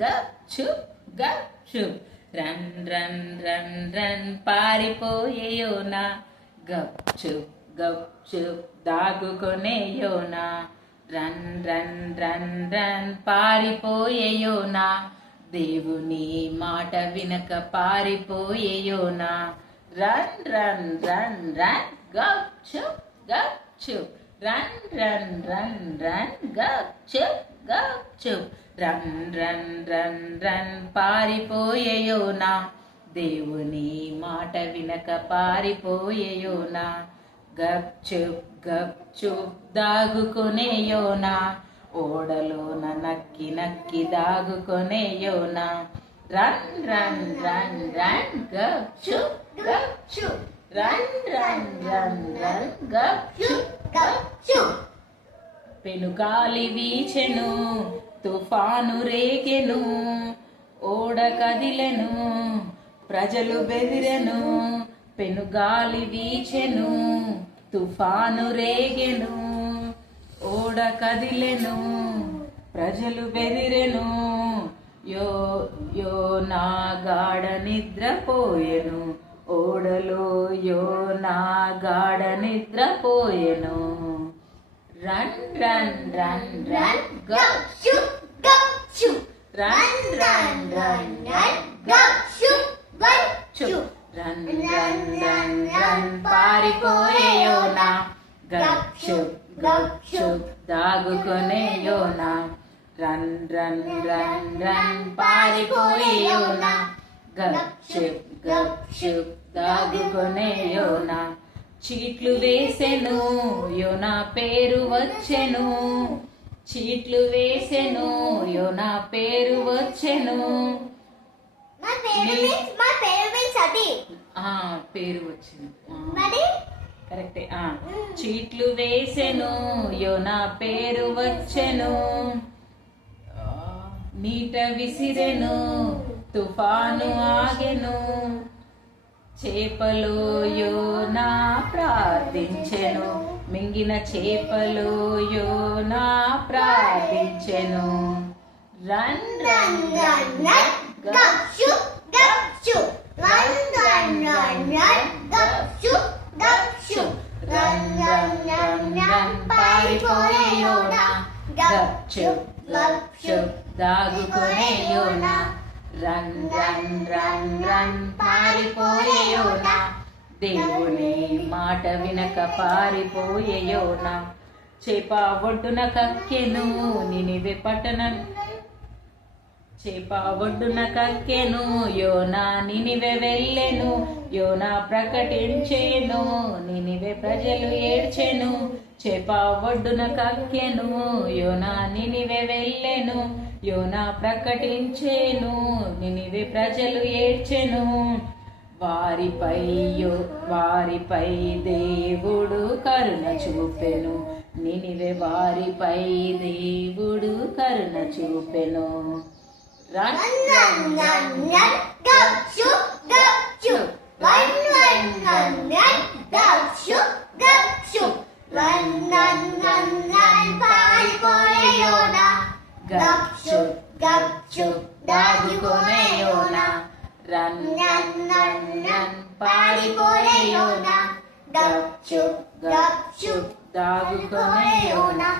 గప్ చుప్ run run run run పారిపోయే యోనా గప్ చుప్ దాగుకొనే యోనా రన్ రన్ రన్ రన్ పారిపోయే యోనా దేవుని మాట వినక పారిపోయే యోనా రన్ రన్ రన్ రన్ గప్ చుప్ రన్ రన్ రన్ రన్ గప్ చుప్ రన్ రన్ రన్ రన్ పారిపోయే యోనా దేవుని మాట వినక పారిపోయే యోనా గప్ చుప్ దాగుకొనే యోనా ఓడలోన నక్కి నక్కి దాగుకొనే యోనా రన్ రన్ రన్ రన్ గప్ చుప్ రన్ రన్ రన్ రన్ గప్ చుప్ పెనుగాలి వీచెను తుఫాను రేగెను ఓడ కదిలెను ప్రజలు బెదిరెను పెనుగాలి వీచెను తుఫాను రేగెను ఓడ కదిలెను ప్రజలు బెదిరెను యోనా గాఢ నిద్రపోయెను ఓడలో యోనా గాఢ నిద్రపోయెను రన్ రన్ రన్ రన్ గప్ చుప్ రన్ రన్ రన్ రన్ గప్ చుప్ రన్ రన్ రన్ రన్ పారిపోయే యోనా గప్ చుప్ దాగుకొనే యోనా రన్ రన్ రన్ రన్ పారిపోయే యోనా గప్ చుప్ దాగుకొనే యోనా చీట్లు వేసెను యోనా పేరు వచ్చెను చీట్లు వేసెను యోనా పేరు వచ్చెను పేరు వచ్చింది కరెక్టే చీట్లు వేసెను యోనా పేరు వచ్చెను నీట విసిరెను తుఫాను ఆగెను చేపలు యోనా ప్రార్థించెను మింగిన చేపలు యోనా ప్రార్థించెను రన్ రన్ రన్ రన్ గప్ చుప్ రన్ రన్ రన్ రన్ గప్ చుప్ రన్ రన్ రన్ రన్ పారిపోయే యోనా గప్ చుప్ దాగుకొనే యోనా రన్ రన్ రన్ రన్ పారిపోయే యోనా దేవుని మాట వినక పారిపోయే యోనా చేప ఒడ్డున కక్కెను నినివే పట్టణం చేప ఒడ్డున కక్కెను యోనా నినివే వెళ్ళెను యోనా ప్రకటించెను నినివే ప్రజలు ఏడ్చెను చేప ఒడ్డున కక్కెను యోనా నినివే వెళ్ళెను యోనా ప్రకటించెను నినివే ప్రజలు ఏడ్చెను వారిపై దేవుడు కరుణ చూపెను నినివే వారిపై దేవుడు కరుణ చూపెను రన్ రన్ రన్ రన్ గప్ చుప్ రన్ రన్ రన్ రన్ గప్ చుప్ రన్ రన్ రన్ రన్ పారిపోయే యోనా గప్ చుప్ దాగుకొనే యోనా రన్ రన్ రన్ రన్ పారిపోయే యోనా గప్ చుప్ దాగుకొనే యోనా